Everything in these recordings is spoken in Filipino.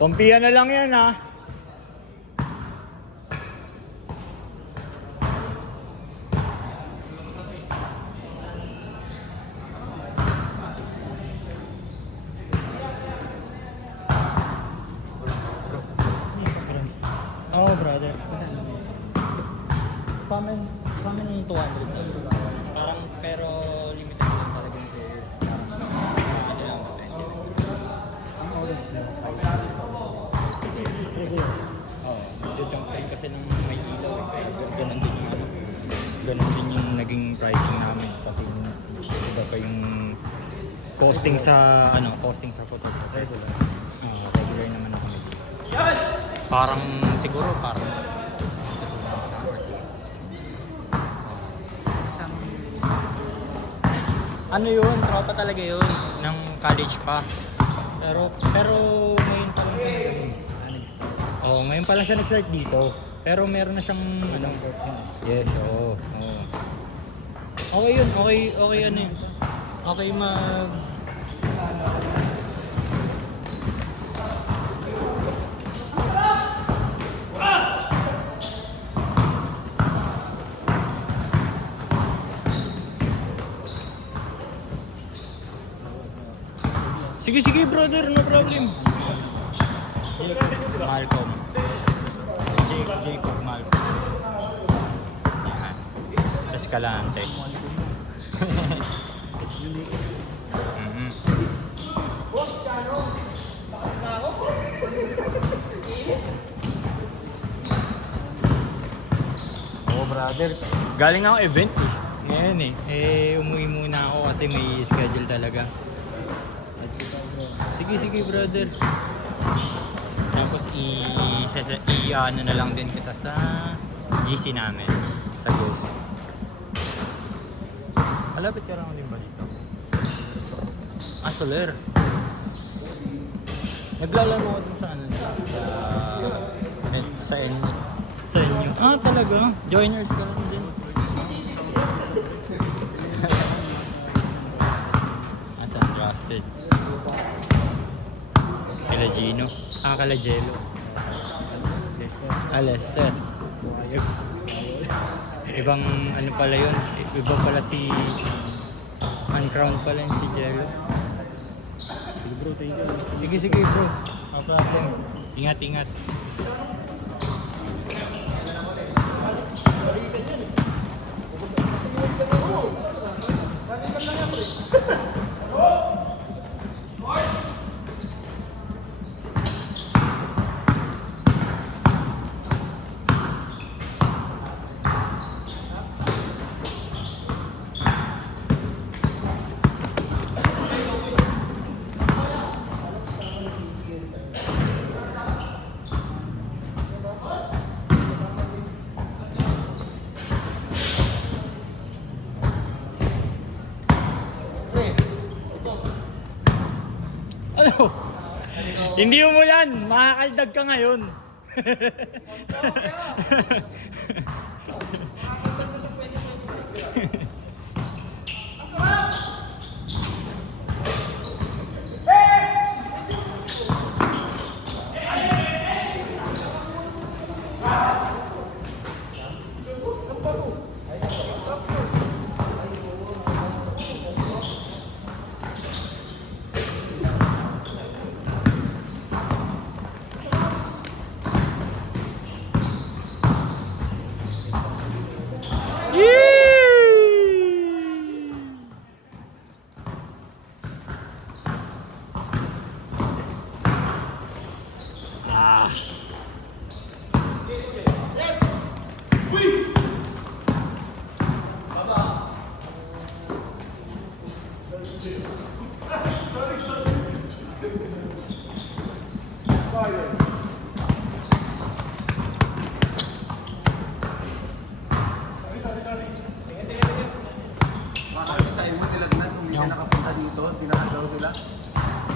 Kumpiyan na lang yan ha. Oo, brother. Paman yung 200. Parang, pero limited lang talaga yung players. Ano lang, 20. Ang oras mo? Oo, jump time kasi ng may ilaw eh. Ganun din yung ano. Ganun din yung naging pricing namin. Pati yung iba pa yung costing sa ano, costing sa photo. Regular. Regular naman kami. Parang siguro parang ano yun, tropa talaga yun ng college pa. Pero ngayon pa lang siya ngayon pa lang siya nag-start dito. Pero meron na siyang ano, yes, oo. Okay yun, okay ano yun. Okay mag Sige brother, no problem. Malcolm. Jacob Malcolm. Yan. Escalante. Oh brother, galing ako event eh. Ngayon umuwi muna ako kasi may schedule talaga. Sige brother. Tapos ano na lang din kita sa GC namin sa Ghost. Malapit ka lang din ba dito? Soler. Naglalaro ko din sa ano nila sa inyo. Talaga? Joiners ka lang din. Undrafted. Gino. Kalagelo. Lester. Ibang ano pala yun. Iba pala si Uncrowned pala yun si Jello. Sige bro, thank you. Sige bro. No problem. Ingat. Ano? Hindi mo yan, makakaldag ka ngayon.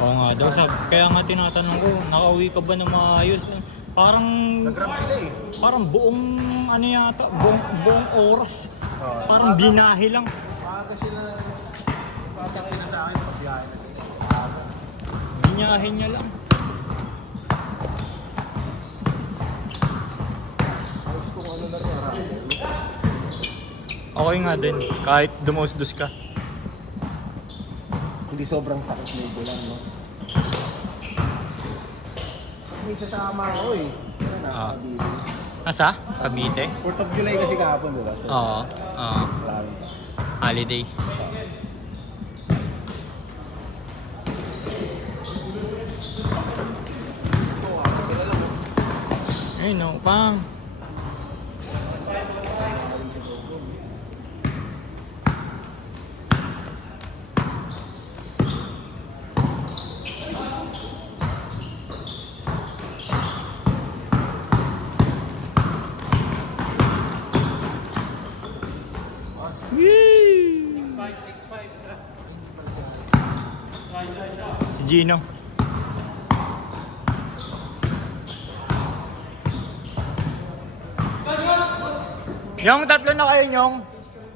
Oo nga daw, kaya nga tinatanong ko, nakauwi ka ba ng maayos? Parang nag-grab sila eh. Parang buong ano yata, buong oras. Parang binahe lang. Maaga sila. Patak na sa akin, pabiyahe na sila. Maaga. Binahe niya lang. Okay nga din. Kahit dumausdos ka. Hindi sobrang sakit medyo lang, no? May sasama ako eh. Pero nasa Ah. Cavite. Asa? Cavite? 4th of July kasi kahapon, di ba? So, Oo. Oo. maraming pa. Holiday. Ayun no, pang. Si Gino. Yung tatlo na kayo, Nyong.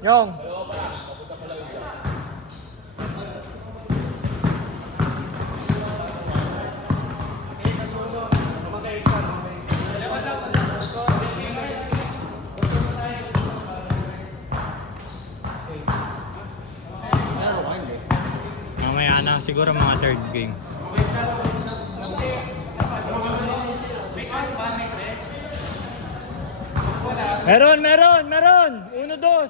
Nyong. Laro ka, hindi? Mamaya na, siguro mga third game. Meron! 1-2.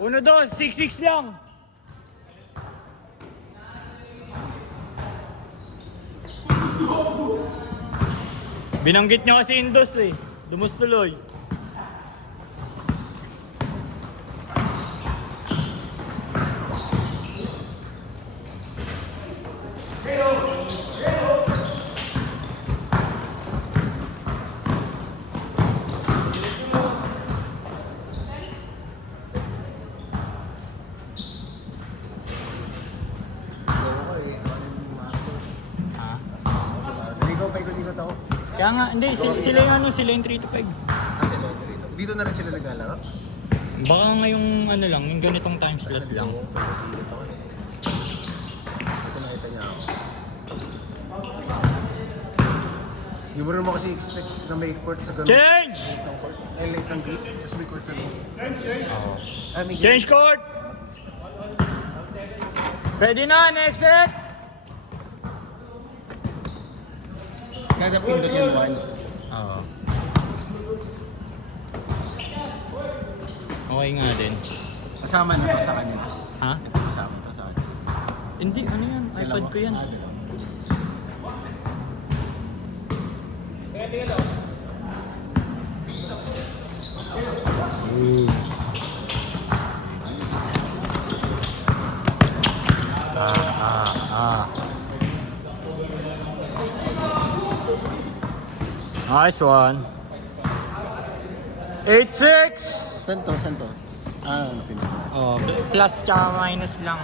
1-2, 6-6 lang. Binanggit niya kasi Indos eh. Dumus tuloy. Laro ko eh. Ha? Ikot ako. Kaya nga, hindi, sila yung ano, sila yung 3-5. Kasi laro dito. Dito na rin sila naglalaro? Baka ngayong ano lang, yung ganitong time slot lang. Ikot ako eh. Ito nakita niya ako. Hindi mo rin mo kasi expect na may court sa ganun. Change! Late ng court. Ay, late ng gate. Tapos may court sa ganun. Oo. Ah, may gate. Change court! Pwede na, next set! Kada pindot yung one. Oo. Okay nga din. Kasama na ba sa kanya? Ha? Ito kasama to sa kanya. Hindi, ano yan? iPad ko yan. Ah, dalawa. Nice one. 8-6! Santo. Ah, pinag. Oh, plus tsaka minus lang.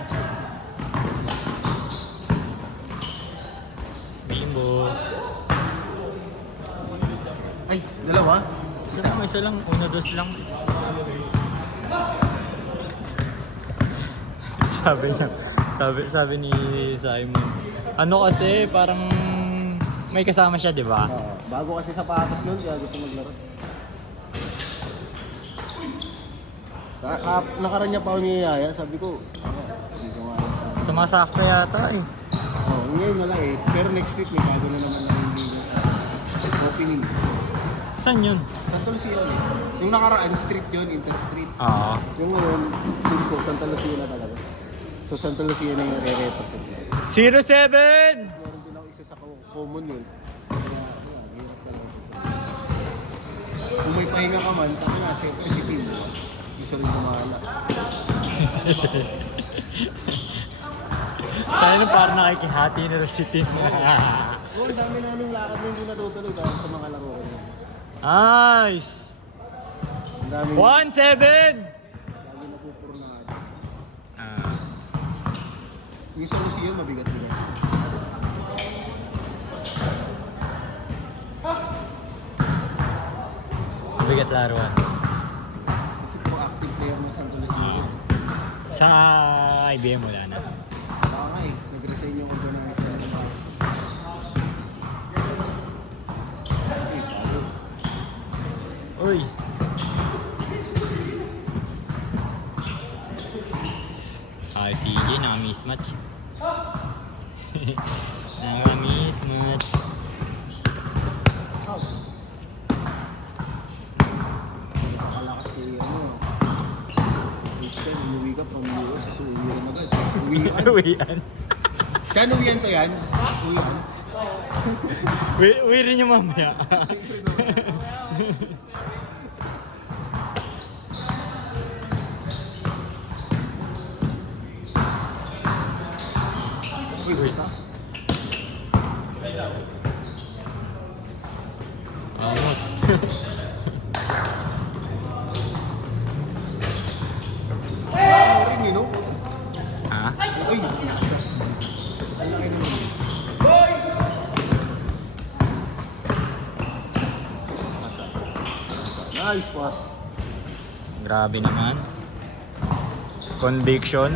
Bimbo. Ay, dalawa? Isa lang. 1-2 lang. sabi ni Simon. Ano kasi, parang may kasama siya, di ba? Oo. Bago kasi sapatos nun, kaya gusto maglaro. Nakaranya pa ako ni Yaya, sabi ko, hindi ko nga alam. Sumasakto yata eh. Oo, ngayon wala eh. Pero next week may bago na naman ang opening. Saan yun? Santa Lucia yun eh. Yung nakaraan, street yun, Inter-Street. Oo. Yung ngayon, team ko, Santa Lucia na talaga. So Santa Lucia na yung re-represent. 0-7! Meron din ako isa sa common yun. Kaya, hirap talaga. Kung may pahinga ka man, taka na, siyempre si team. Gusto rin gumahala. Tayo na parang nakikihati na rin si Tim. Oo, ang dami namin lakad na hindi natutuloy dahil sa mga laro ko. Nice! Ang dami. 1-7! Lagi napupurnado. Yung sa Lucia, mabigat-bigat. Bigat laruan. Kasi proactive player ng Santa Lucia. Sa IBM wala na. Baka nga eh, nag-resign yung organizer na naman. Kasi, bago. Uy! mismatch. Naka-mismatch. Nakalakas kayo ano. Next time, umuwi ka pang US, so uwi rin agad. Uwian. Uwian. Saan uwian to yan? Uwian. Uwi rin yung mamaya. Uy, butas. Amot. Ano rin yun, no? Ha? Uy, ang laki naman yun. Nice pass. Grabe naman. Conviction.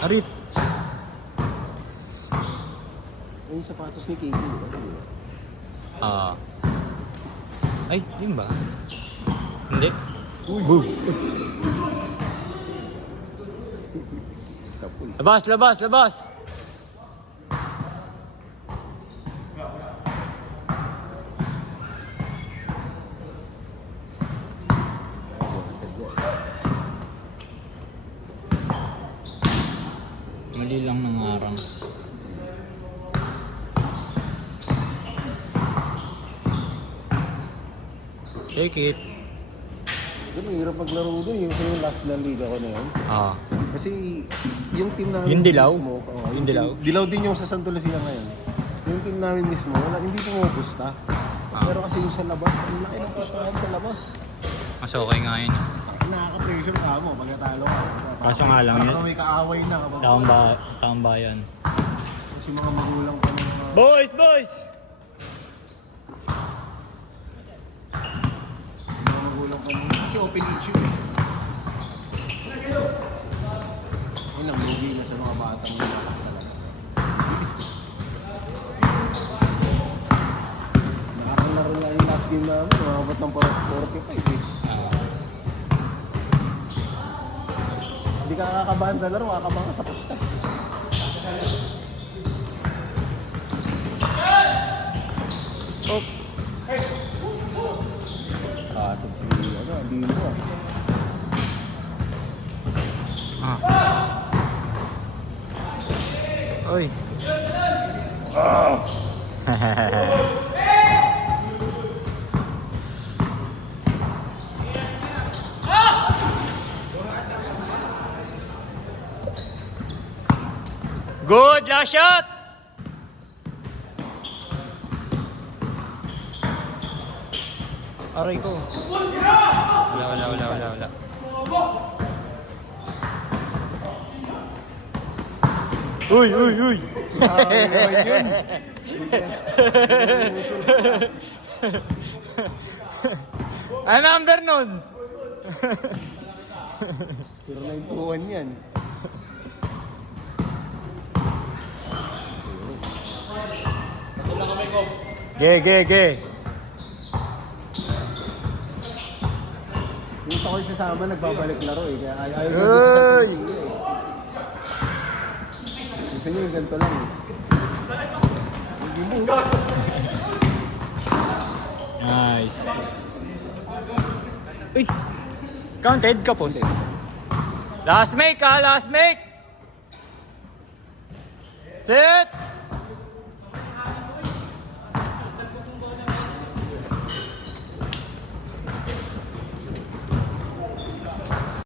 Arif. Yung sapatos ni Kiki, di ba? Ah. Ay, yun ba? Hindi. Uy! Boom. Sapul. Labas, labas, labas. Mali lang nangarang. Take it. Ganun, hirap maglaro dun. Yung last na liga ko na yun. Ah. Kasi yung team namin Yung dilaw? mismo, Yung dilaw? Dilaw din yung sa Santo Lucia ngayon. Yung team namin mismo, hindi pumupusta. Ah. Pero kasi yung sa labas, ang laki ng pustahan sa labas. Mas okay nga yun. Nakaka-pressure ka mo pagkatalo ka. Kaso nga lang Parang yun. may kaaway na kapag Taong bayan. kasi mga magulang pa ng mga... Boys, boys! Mga magulang pa ng... Kasi open issue eh. Yun lang, lugi na sa mga batang nilakak talaga. Bilis eh. Nakakalaro lang yung last game namin, umabot ng 45 eh. Ah. Hindi ka kakabahan sa laro, kakabahan ka sa posta. Oh. Kasag si Bino ah. Ah. Oy. Good, last shot. Aray ko. Wala. Uy. Grabe naman yun. Ano number nun? Pero na yung tuwan yan. Ge. Yung isa ko yung sasama, nagbabalik laro eh. Kaya ayaw ko Uy! gusto sa gusto nyo yung ganito lang eh. Hindi mo. Nice. Uy! Counted ka po. Last make. Set!